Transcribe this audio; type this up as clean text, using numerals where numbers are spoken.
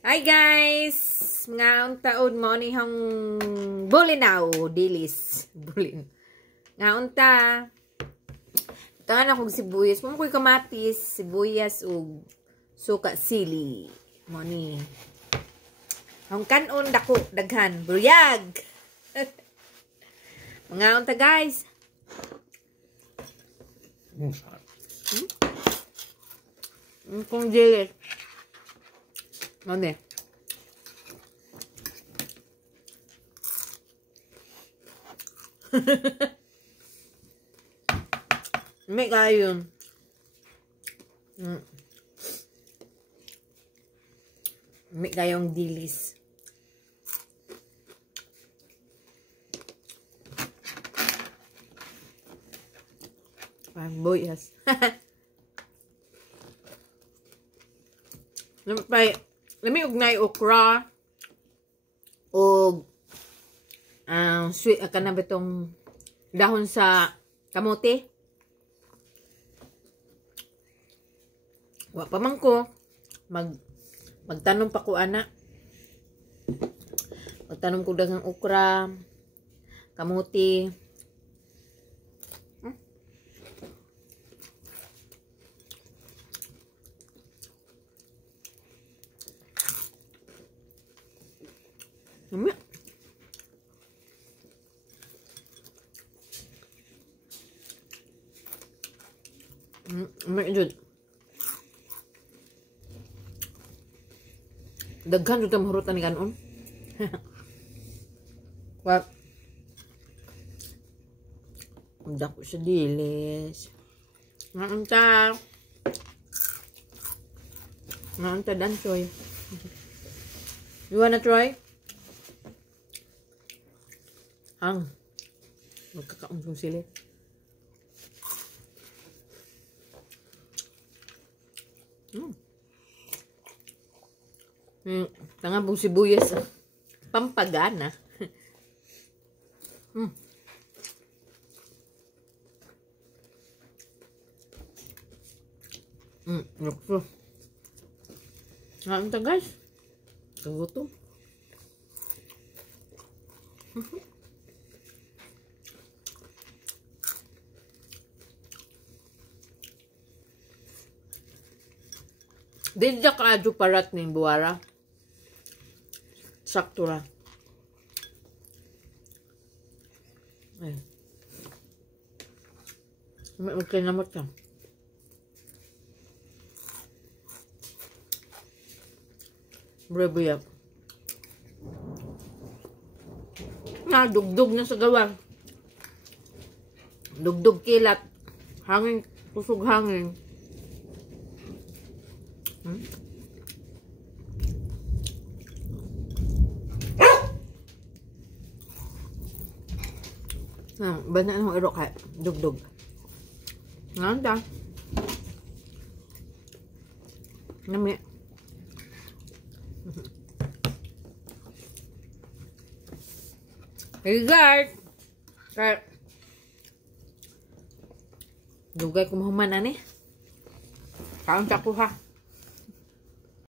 Hi guys! Ngaon taon mo ni hong bulinaw, dilis. Bulin. Ngaon ta. Tangan akong sibuyas. Mo ko'y kamatis, sibuyas ug suka sili. Mo ni. Hong kanon dako daghan, buyag. Ngaon ta guys. Kung dilis. Ano? May kayo. May kayong dilis. Boyas. Lami ugnay okra og sweet kana betong dahon sa kamote. Wa pa man ko magtanom pa ko ana. Magtanom ko daghang okra, kamote. Daghan jud mahurutan ni kanon. What? Dako siya dilis. Naanta dansoy. You wanna try? Magkakaon yung sili. Tanga pong sibuyas. Pampagana. Nakso. Ngayon ta guys. Kagutom. Di dya kaadyo parat ning buwara. Sakto ra. Ay. May magkinamot siya. Brebuyak. Dugdug na sa gawan. Dugdug kilat. Hangin, kusog hangin. Banaan mo irok ha. Dugdug. Nganda. Nami. Hey guys. Kaya dugay ko mahuman ani. Kaon ta ko ha.